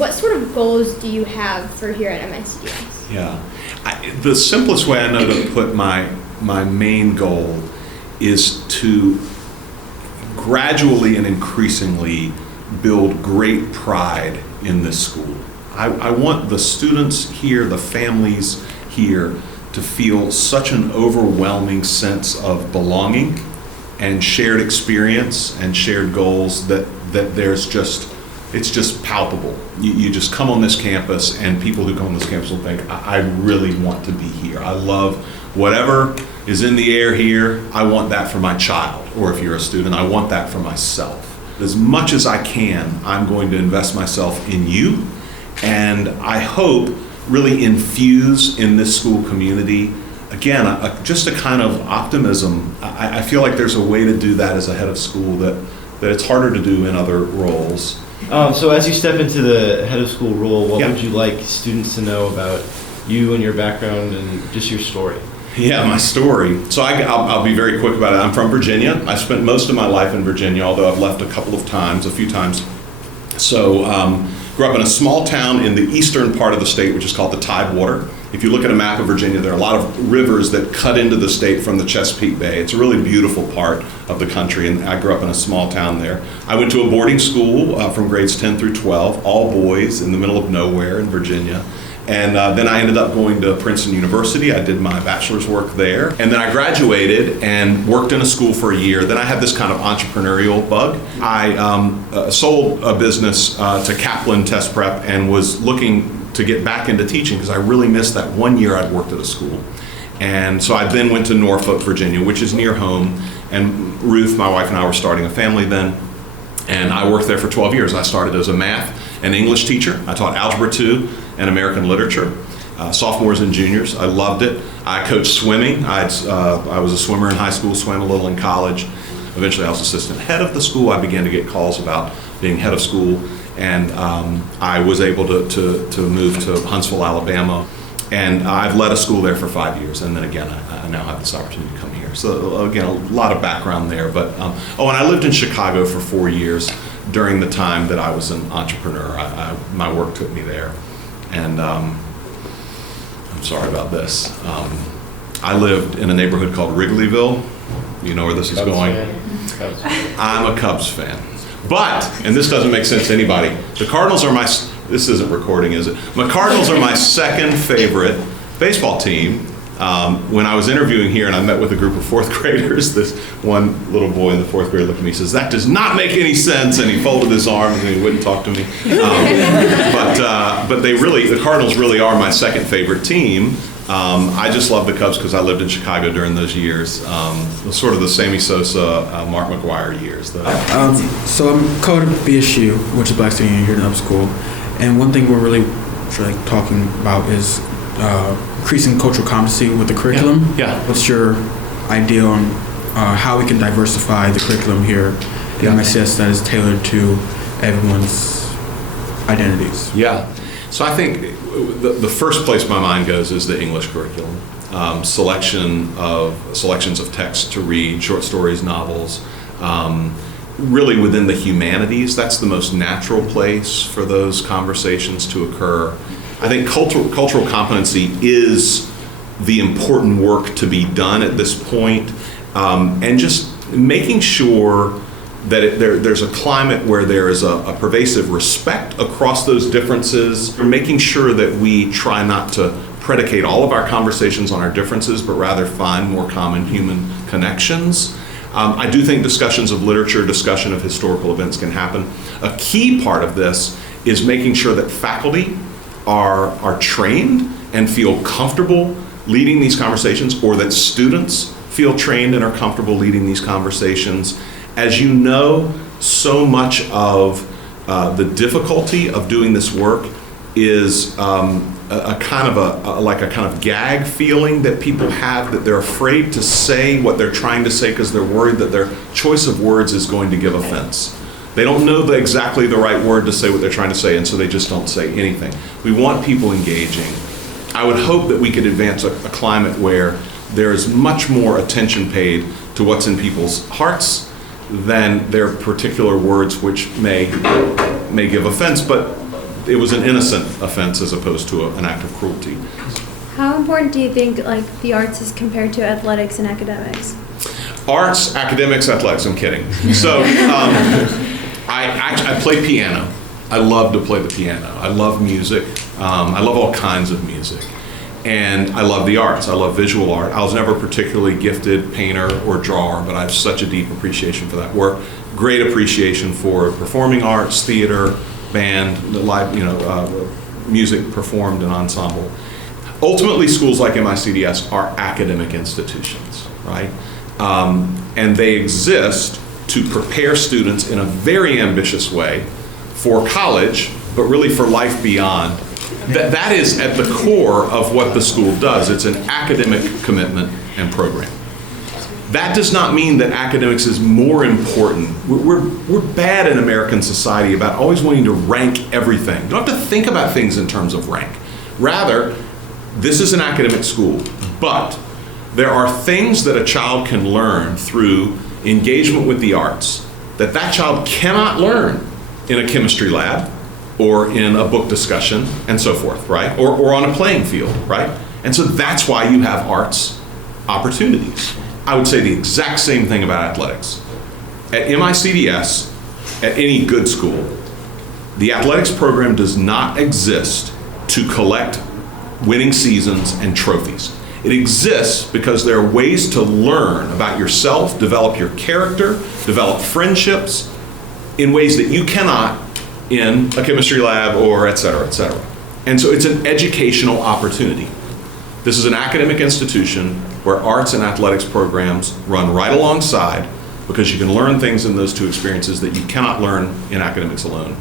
what sort of goals do you have for here at MICDS? Yeah, the simplest way I know to put my main goal is to gradually and increasingly build great pride in this school. I want the students here, the families here, to feel such an overwhelming sense of belonging and shared experience and shared goals that it's just palpable. You just come on this campus, and people who come on this campus will think, I really want to be here. I love whatever is in the air here. I want that for my child. Or if you're a student, I want that for myself. As much as I can, I'm going to invest myself in you, and I hope really infuse in this school community, again, just a kind of optimism. I feel like there's a way to do that as a head of school that it's harder to do in other roles. So as you step into the head of school role, what Yeah. would you like students to know about you and your background and just your story? Yeah, my story. So I'll be very quick about it. I'm from Virginia. I spent most of my life in Virginia, although I've left a few times. So grew up in a small town in the eastern part of the state, which is called the Tidewater. If you look at a map of Virginia, there are a lot of rivers that cut into the state from the Chesapeake Bay. It's a really beautiful part of the country, and I grew up in a small town there. I went to a boarding school from grades 10 through 12, all boys in the middle of nowhere in Virginia. And then I ended up going to Princeton University. I did my bachelor's work there. And then I graduated and worked in a school for a year. Then I had this kind of entrepreneurial bug. I sold a business to Kaplan Test Prep and was looking to get back into teaching because I really missed that 1 year I'd worked at a school. And so I then went to Norfolk, Virginia, which is near home. And Ruth, my wife, and I were starting a family then. And I worked there for 12 years. I started as a math and English teacher. I taught Algebra 2 and American Literature, sophomores and juniors. I loved it. I coached swimming. I was a swimmer in high school, swam a little in college. Eventually I was assistant head of the school. I began to get calls about being head of school. And I was able to move to Huntsville, Alabama. And I've led a school there for 5 years. And then again, I now have this opportunity to come here. So again, a lot of background there. But and I lived in Chicago for 4 years during the time that I was an entrepreneur. My work took me there. And I'm sorry about this. I lived in a neighborhood called Wrigleyville. You know where this is going? Cubs. I'm a Cubs fan. But, and this doesn't make sense to anybody, the Cardinals are this isn't recording, is it? My Cardinals are my second favorite baseball team. When I was interviewing here and I met with a group of fourth graders, this one little boy in the fourth grade looked at me and says, "That does not make any sense," and he folded his arms and he wouldn't talk to me. But the Cardinals really are my second favorite team. I just love the Cubs because I lived in Chicago during those years. It was sort of the Sammy Sosa, Mark McGwire years. So I'm co-ed at BSU, which is Black Student Union here in upschool, and one thing we're really talking about is increasing cultural competency with the curriculum. Yeah. What's your idea on how we can diversify the curriculum here at MICS that is tailored to everyone's identities? Yeah. So I think the first place my mind goes is the English curriculum. Selections of text to read, short stories, novels, really within the humanities. That's the most natural place for those conversations to occur. I think cultural competency is the important work to be done at this point, and just making sure that there's a climate where there is a pervasive respect across those differences. We're making sure that we try not to predicate all of our conversations on our differences, but rather find more common human connections. I do think discussions of literature, discussion of historical events can happen. A key part of this is making sure that faculty are trained and feel comfortable leading these conversations, or that students feel trained and are comfortable leading these conversations. As you know, so much of the difficulty of doing this work is a kind of gag feeling that people have, that they're afraid to say what they're trying to say because they're worried that their choice of words is going to give offense. They don't know exactly the right word to say what they're trying to say, and so they just don't say anything. We want people engaging. I would hope that we could advance a climate where there is much more attention paid to what's in people's hearts than their particular words, which may give offense. But it was an innocent offense as opposed to an act of cruelty. How important do you think like the arts is compared to athletics and academics? Arts, academics, athletics. I'm kidding. So I play piano. I love to play the piano. I love music. I love all kinds of music. And I love the arts. I love visual art. I was never particularly gifted painter or drawer, but I have such a deep appreciation for that work. Great appreciation for performing arts, theater, band, live, music performed in ensemble. Ultimately, schools like MICDS are academic institutions, right? And they exist to prepare students in a very ambitious way for college, but really for life beyond. That is at the core of what the school does. It's an academic commitment and program. That does not mean that academics is more important. We're bad in American society about always wanting to rank everything. You don't have to think about things in terms of rank. Rather, this is an academic school, but there are things that a child can learn through engagement with the arts that child cannot learn in a chemistry lab or in a book discussion and so forth, right? Or on a playing field, right? And so that's why you have arts opportunities. I would say the exact same thing about athletics. At MICDS, at any good school, the athletics program does not exist to collect winning seasons and trophies. It exists because there are ways to learn about yourself, develop your character, develop friendships in ways that you cannot in a chemistry lab or et cetera, et cetera. And so it's an educational opportunity. This is an academic institution where arts and athletics programs run right alongside because you can learn things in those two experiences that you cannot learn in academics alone.